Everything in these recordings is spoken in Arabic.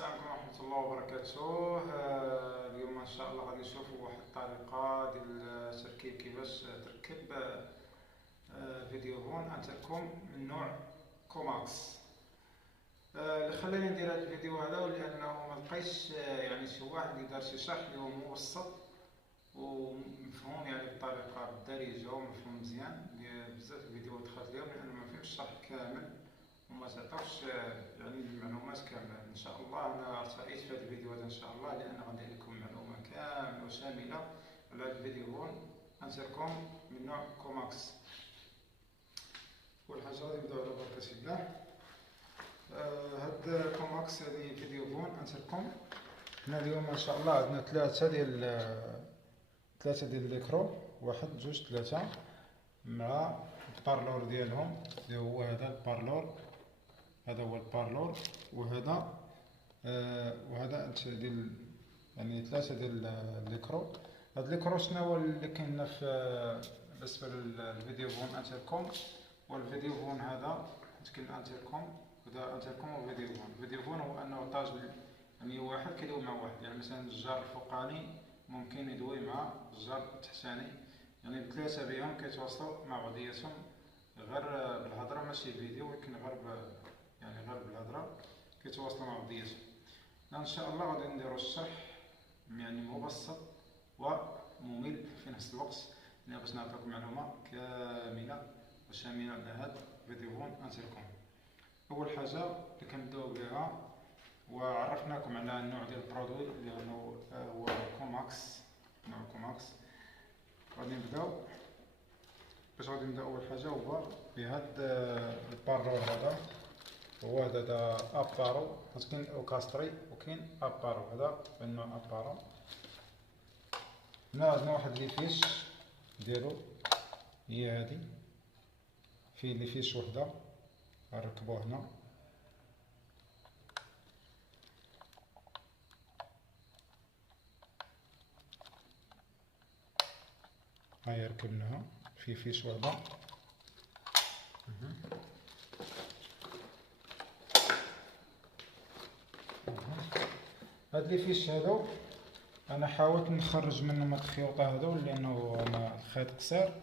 السلام عليكم ورحمة الله وبركاته. اليوم إن شاء الله غادي نشوفوا واحد الطريقة ديال تركيب كيفاش تركب فيديو فون انتركوم من نوع كوماكس. اللي خلاني ندير هذا الفيديو هذا هو لأنه ما لقيتش يعني شي واحد اللي دار شي شرح اللي هو مبسط ومفهوم، يعني بطريقة بالدارجة ومفهوم مزيان. بزاف الفيديوهات دخلت ليهم لأنه ما فيهمش الشرح كامل وما تعطوش يعني المعلومات كاملة. ان شاء الله انا ارتئيت في هذا الفيديو هذا ان شاء الله، لان غندير لكم معلومه كامله وشامله على هذا الفيديو فون انتركوم من نوع كوماكس. اول حاجه غادي نبداو على بركه الله. هاد كوماكس هذه فيديو فون انتركوم. حنا اليوم ان شاء الله عندنا ثلاثه ديال ليكرو، واحد جوج ثلاثه، مع البارلور ديالهم اللي هو هذا البارلور. هذا هو البارلور، وهذا ديال يعني ثلاثه ديال ليكرو. هاد ليكرو شنو هو اللي كاين في بالنسبه للفيديو فون انتركوم؟ والفيديو فون هذا كاين انتركوم، وهذا انتركوم وفيديو فون. الفيديو فون هو انه طاج يعني واحد كيدوي مع واحد، يعني مثلا الجار الفوقاني ممكن يدوي مع الجار التحتاني، يعني بثلاثه بهم كيتواصلوا مع بعضياتهم غير بالهضره، ماشي فيديو ولكن غير بالهضره كيتواصلوا مع بعضياتهم. ان شاء الله غادي نديرو الشرح يعني مبسط وممل في نفس الوقت، يعني باش نعطيكم معلومه كامله وشامله على هذا الفيديو فون انتركوم. اول حاجه اللي كنبداو بها وعرفناكم على النوع ديال البرودوي اللي هو كوماكس، نوع كوماكس. غادي نبداو اول حاجه هو بهاد البارلور هذا. هو هذا ابارو، كاين اوكاستري وكاين ابارو، هذا من نوع ابارو. هنا عندنا واحد لي فيش ديالو، هي هادي، فيه لي فيش وحده غنركبوه هنا. هاهي ركبناها، فيه فيش وحده. هاد لي فيش هادو انا حاولت نخرج منهم هاد الخيوط هادو لانه انا الخيط قصير،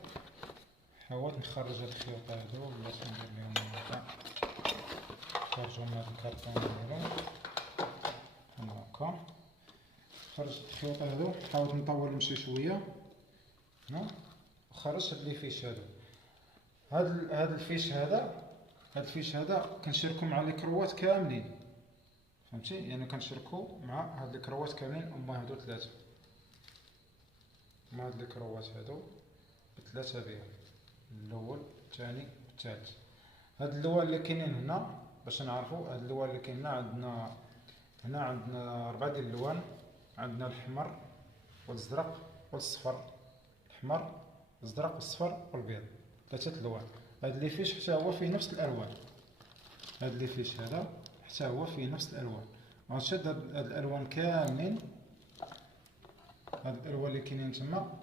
حاولت نخرج هاد الخيوط هادو ولا ندير لهم هكا، نخرجو من هاد الكرتون ديالهم هكا. خرجت الخيوط هادو، حاولت نطولهم شي شويه هنا وخرجت هاد لي فيش هادو. هاد الفيش هذا كنشاركو مع لي كروات كاملين، فهمتي؟ يعني كنشاركو مع هاد لي كروات كاملين، هما هادو ثلاثه، هما هاد لي كروات هادو بثلاثه بهم، الاول الثاني الثالث. هاد اللوان اللي كاينين هنا باش نعرفو، هاد اللوان اللي كاين هنا عندنا 4 ديال اللوان. عندنا الحمر والازرق والصفر، الحمر الازرق والصفر والبيض، 3 الوان. هاد لي فيش حتى هو فيه نفس الالوان، هاد لي فيش هذا حتى هو فيه نفس الالوان. غنشد هاد الالوان كاملين، هاد الالوان اللي كاينين تما،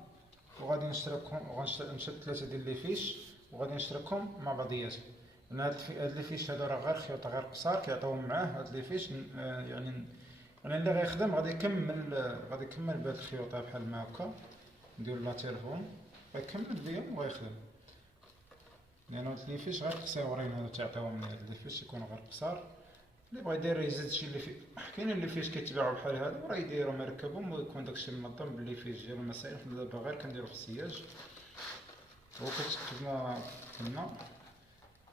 وغادي نشتركهم، وغنشد 3 ديال لي فيش وغادي نشتركهم مع بعضياتهم. لان هاد لي فيش هادو راه غير خيوط غير قصار كيعطيوهم معاه. هاد لي فيش يعني اللي غيخدم غادي يكمل بهاد الخيوط بحال ما هكا، نديرو لا تيليفون غيكمل بهم وغيخدم، لأنه هاد لي فيش غير قصيورين هادو تعطيوهم. هاد لي فيش يكونو غير قصار، اللي بغا يدير يزيد شي لي فيش. كاينين لي فيش كيتباعو بحال هادو راه يديرهم يركبهم ويكون داكشي منظم باللي فيش ديالو المسائل. حنا دابا غير كنديرو في السياج وكتكتبنا هنا،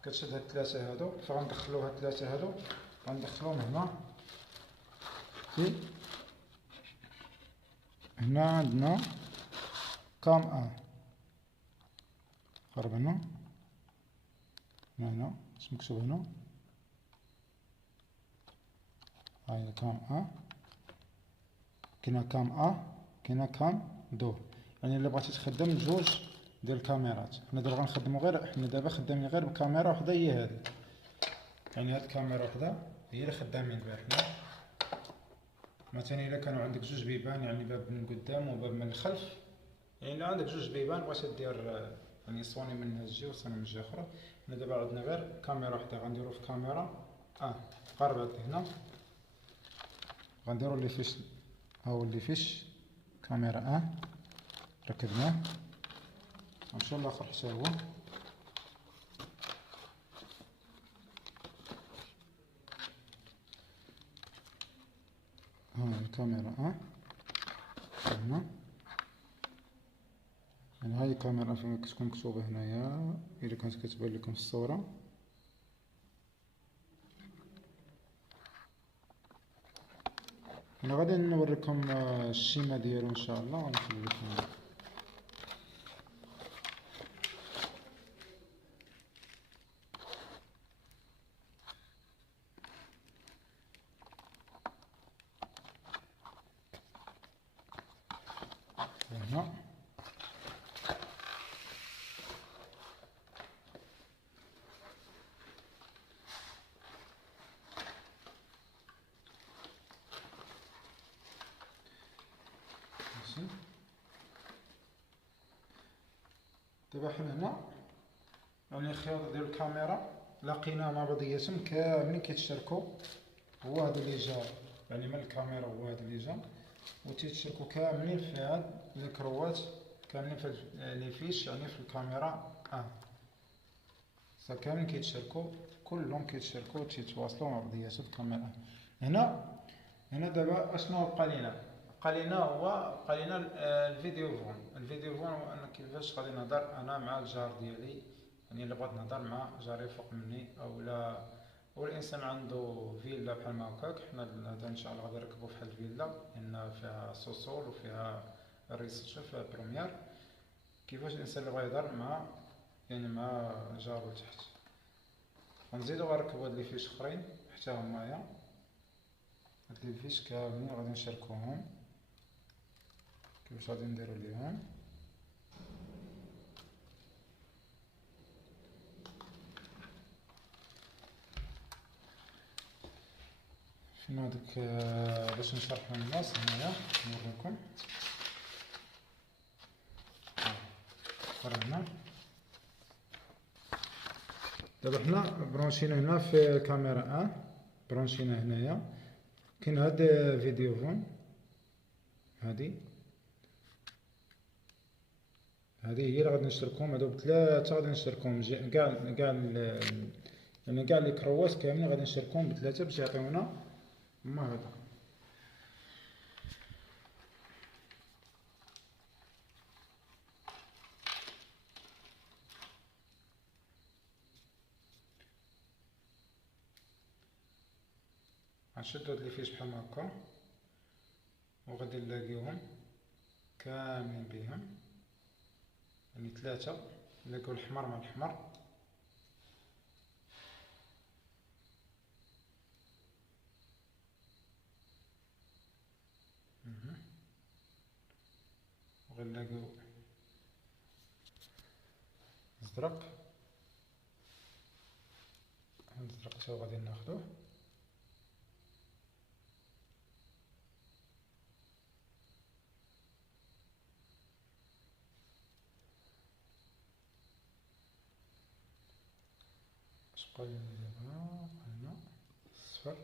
كتشد هاد 3 هادو، فغندخلو هاد 3 هادو غندخلوهم هنا. هنا عندنا كام قرب هنا اش مكتوب هنا، هاي كام كاينه كام كاينه كام دو. يعني الا بغيتي تخدم جوج ديال الكاميرات، حنا دابا غنخدمو حنا دابا خدامين غير بكاميرا وحده هي هادي، يعني هاد الكاميرا وحده هي اللي خدامين بها حنا. مثلا الا كانوا عندك جوج بيبان، يعني باب من قدام وباب من الخلف، يعني الا عندك جوج بيبان بغيتي دير يعني صوني من هاد الجهه وصوني من الجهه اخرى، حنا دابا عندنا غير كاميرا وحده. غنديرو في كاميرا قرب هنا غنديرو لي فيش، هاو اللي فيش كاميرا ركبناه. غنمشيو للاخر حتى هو. ها الكاميرا هنا، يعني هاي الكاميرا فين كتكون مكتوبة هنايا إلا كانت كتبان لكم في الصورة. أنا غادي نوريكم الشيمة ديالو إن شاء الله ونخلي لكم. هنا دابا حنا هنا يعني الخياطة ديال الكاميرا لقينا مبادئياتهم كاملين كيتشاركوا. هو هذا اللي جا يعني من الكاميرا، هو هذا اللي جا وتيتشاركوا كاملين في هاد الكروات كاملين في لي فيش يعني في الكاميرا كاملين كيتشاركوا، كلهم كيتشاركوا تيتواصلوا مع بعضياتهم في الكاميرا. هنا دابا اشنو بقى لينا هو بقى لينا الفيديو فون. الفيديو فون هو انا كيفاش غادي نهضر انا مع الجار ديالي، يعني الا بغيت نهضر مع جاري فوق مني او لا، هو الانسان عنده فيلا بحال ما هكاك. حنا هذا ان شاء الله غادي نركبو فحال الفيلا لان فيها سوسول وفيها الريسبسيون فيها بروميير. كيفاش الانسان اللي بغا يهضر مع يعني مع جارو تحت. غنزيدو غنركبو هاد لي فيش اخرين حتى همايا. هاد لي فيش كاملين غادي نشاركوهم كيفاش غادي نديرو ليهم. فين هاديك باش نشرحو للناس هنايا نوريكم. هنا دابا حنا برونشينا هنا في الكاميرا برونشينا هنايا. كاين هاد فيديو فون، هادي هي اللي غادي نشتركوهم. هادو بثلاثة غادي نشتركوهم كاع يعني كاع لي كروات كاملين غادي نشتركوهم بثلاثة باش يعطيونا هما هذا. غنشدو هاد لي فيش بحال هكا وغادي نلاقيوهم كاملين بهم، يعني ثلاثة نلاقيو الحمر مع الحمر. وغنلاقيو الزرق، الزرق تا غادي ناخدوه. بقى لنا دابا هنا الصفر.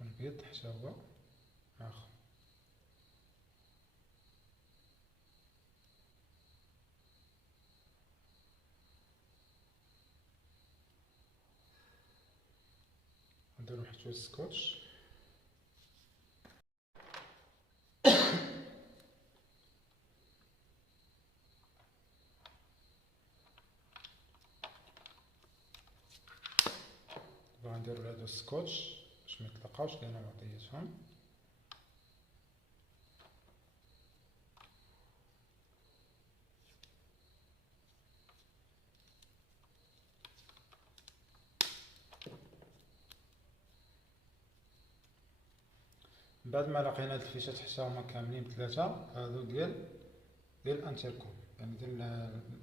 والبيض حتى هو آخر. نديرو واحد شوية سكوتش. دابا غنديرو هادو السكوتش باش ميتلاقاوش لينا بعضياتهم. من بعد ما لقينا هاد الفيشات حتى هما كاملين بثلاثة، هادو ديال الانتركوم يعني ديال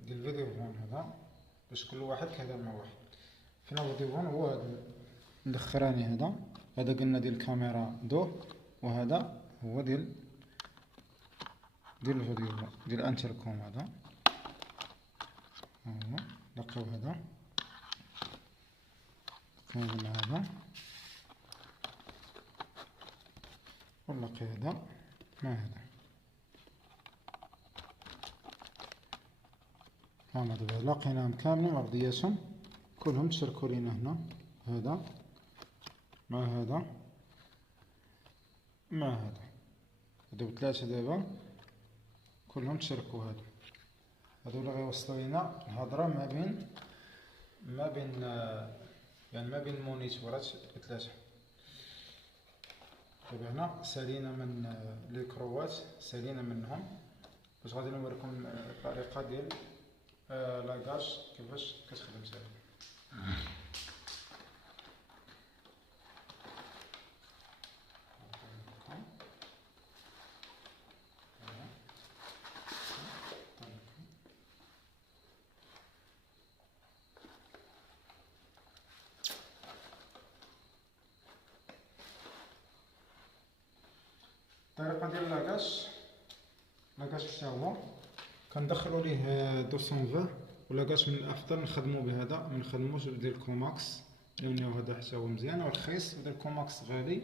الفيديو فون هذا، باش كل واحد كيهضر مع واحد. فين الفيديو فون هو هذا الاخراني هذا قلنا ديال الكاميرا وهذا هو ديال ديال الفيديو ديال الانتركوم هذا، هو لقاو هذا كاين هذا، ونلقي هذا مع هذا. هاهما دابا لاقيناهم كاملين ارضياتهم كلهم تشاركوا لينا هنا، هذا مع هذا مع هذا، هادو ثلاثة دابا كلهم تشاركوا. هادو اللي غيوصلوا لينا الهضرة ما بين يعني ما بين المونيتورات ثلاثة. دابا هنا سالينا من ليكروات، سالينا منهم باش غادي نوريكم الطريقة ديال لاكاج كيفاش كتخدم ساهل. الطريقة ديال لاكاش حتى هو كندخلوا ليه 220 ولاكاش من الافضل نخدموا بهذا، ما نخدموش ديال الكوماكس لانه هذا حتى هو مزيان ورخيص، ديال الكوماكس غالي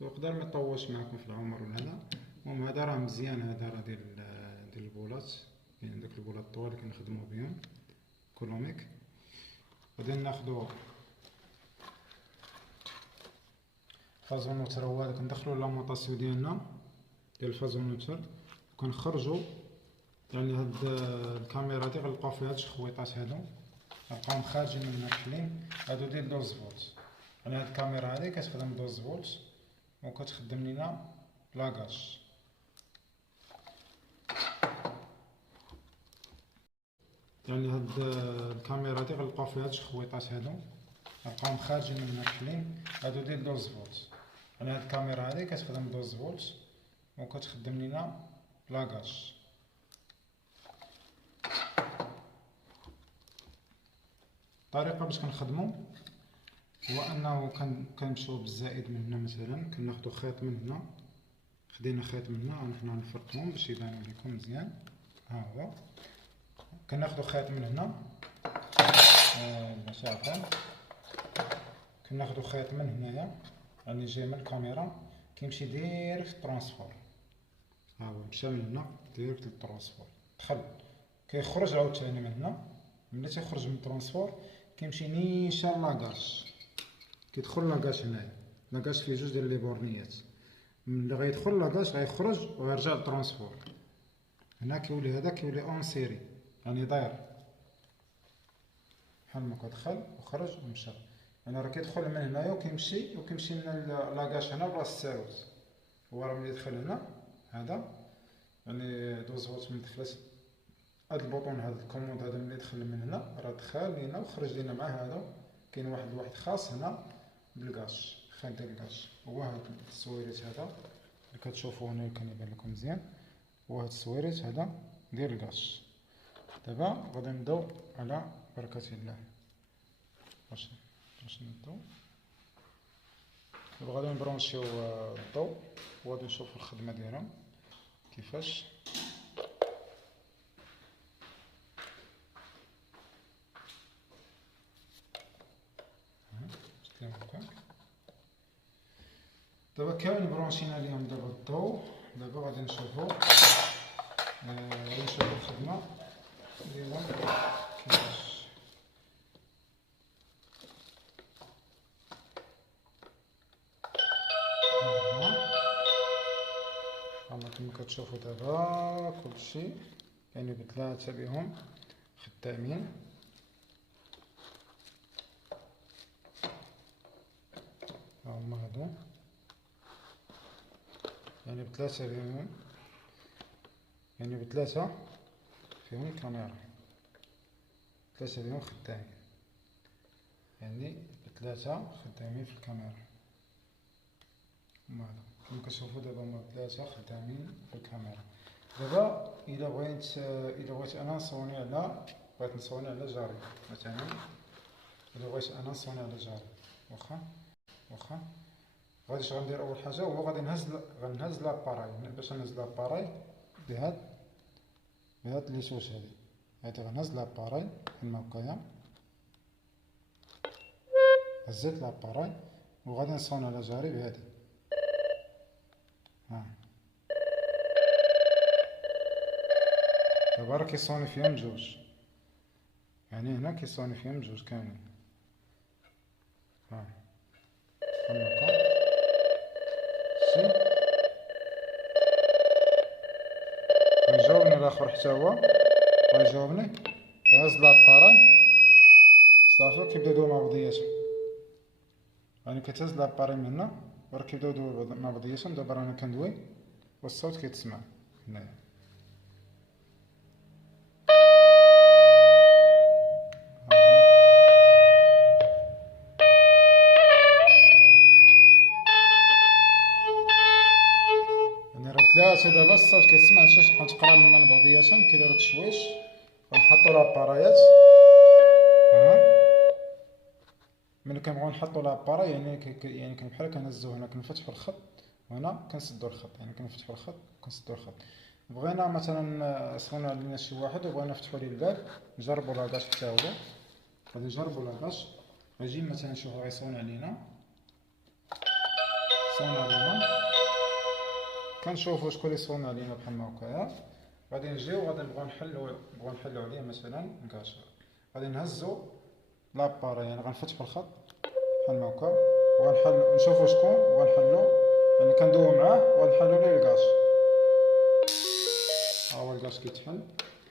ويقدر ما يطولش معكم في العمر ولا هذا. المهم هذا راه مزيان، هذا راه ديال البولات، كاين داك البولات الطوال اللي كنخدموا بهم كولوميك. غادي ناخذوا فازونوتر، هو هذا كندخلوا لامونطاسيون ديالنا ديال الفازونوتر وكنخرجوا. يعني هاد الكاميرا هادي غنلقاو فيها هاد الشخويطات، هادو غنلقاوهم خارجين من الحلين، هادو ديال 12 فولت. يعني هاد الكاميرا هادي كتخدم 12 فولت وكتخدم لينا لاكاش. يعني هاد الكاميرا هادي غنلقاو فيها هاد الشخويطات، هادو غنلقاوهم خارجين من الحلين، هادو ديال 12 فولت. يعني هاد الكاميرا هادي كتخدم 12 فولت وكتخدم لينا لاكاش. الطريقه باش كنخدمو هو انه كنمشيو بالزائد من هنا، مثلا كناخدو خيط من هنا، خدينا خيط من هنا ونحنا نفرقهم باش يبانو لكم مزيان. ها هو كناخدو خيط من هنا باش عفوا، كناخدو خيط من هنايا يعني جاي من الكاميرا كيمشي ديريكت الترونسفور. ها هو مشى من هنا ديريكت للترونسفور، دخل كيخرج عاوتاني من هنا. ملي تيخرج من الترونسفور كيمشي نيشان لاكاش، كيدخل لاكاش هنايا. لاكاش فيه جوج ديال لي بورنيات، ملي غيدخل لاكاش غيخرج ويرجع للترونسفور. هنا كيولي هذا كيولي اون سيري، يعني داير بحال ما كدخل وخرج ومشى. يعني راه كيدخل من هنايا وكيمشي من لاكاش هنا بلاصه الساروت. هو راه ملي دخل هنا هذا يعني 12 فولت من دخلت هاد البوطون، هاد الكوموند هذا ملي دخل من هنا راه دخل لينا وخرج لينا مع هذا. كاين واحد خاص هنا بالكاش، خيط ديال الكاش. هو هاد السويريت هذا اللي كتشوفوه هنا كان يبان لكم مزيان، هو هاد السويريت هذا ديال الكاش. دابا غادي نبداو على بركة الله. باش نبداو دابا غادي نبرونشيو الضوء وغادي نشوفو الخدمة ديالها كيفاش. دابا كامل برونشينا ليهم دابا الضوء. دابا غادي نشوفو الخدمة ديالهم كيفاش. كما كتشوفو دابا كلشي يعني بثلاثة بهم خدامين. هما هادو يعني بثلاثة بهم، يعني بثلاثة فيهم الكاميرا، ثلاثة بهم خدامين، يعني بثلاثة خدامين في الكاميرا. هما هادو كما كتشوفو دابا هما ثلاثة خدامين في الكاميرا. دابا إلا بغيت أنا نصوني على جاري مثلا، إلا بغيت أنا نصوني على جاري واخا غادي غندير أول حاجة هو غنهز لاباراي. باش نهز لاباراي بهاد لي توش هادي غنهز لاباراي كيما هكايا، هزيت لاباراي وغادي نصون على جاري بهادي. ها دابا راه كيصوني فيهم جوج، يعني هنا كيصوني فيهم جوج كاملين. ها بحال هكا شتي، غيجاوبني الاخر حتى هو غيجاوبني، غيهز لاباراي صافي كيبداو يدويو مع بعضياتهم. يعني كتهز لاباراي من هنا وراه كيبداو يدويو مع بعضياتهم. دابا رانا كندوي والصوت كيتسمع هنايا. يعني راه ثلاثة دابا الصوت كيتسمع، شحال تقرا من بعضياتهم كيديرو تشويش. غنحطو لابارايات. ها ملي كنبغيو نحطو لاباراي يعني يعني كان بحال كنهزو هنا كنفتحو الخط وهنا كنسدو الخط، يعني كنفتحو الخط كنسدو الخط. بغينا مثلا صونا علينا شي واحد وبغينا نفتحو ليه الباب نجربو لاكاش حتى هو، غادي نجربو لاكاش. غيجي مثلا شوف غيصون علينا، صون علينا كنشوفو شكون اللي صون علينا بحال هكايا. غادي نجيو غادي نبغيو نحلو عليه مثلا كاش. غادي نهزو لاباري، يعني غنفتحو الخط بحال هكا وغنحل نشوفو شكون وغنحلو، يعني كندويو معاه وغنحلو ليه الكاش. ها هو الكاش كيتحل،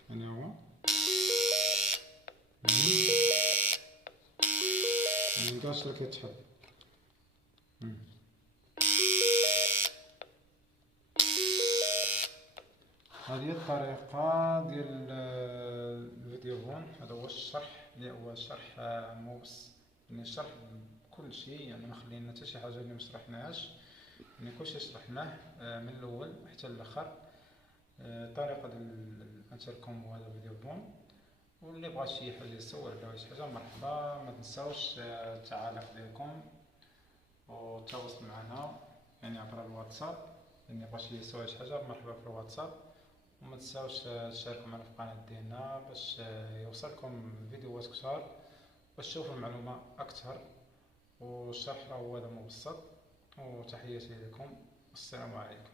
يعني هو يعني الكاش راه كيتحل. هذه هي الطريقة ديال الفيديو فون. هذا هو الشرح اللي هو شرح موس، يعني شرح كل شيء، يعني ما خلينا حتى شي حاجة اللي مشرحناهاش، يعني كلشي شرحناه من الأول حتى الآخر. الطريقة ديال أنتركم هذا فيديو فون. واللي بغى شي حاجة يصور ولا شي حاجة مرحبا، ما تنساوش التعاليق ديالكم والتواصل معنا يعني عبر الواتساب. اللي بغى شي يصور شي حاجة مرحبا في الواتساب. وما تنساوش تشاركوا معنا في القناة ديالنا باش يوصلكم فيديوهات كثار باش تشوفوا المعلومة أكثر. والشرح هو هذا مبسط. وتحياتي لكم، السلام عليكم.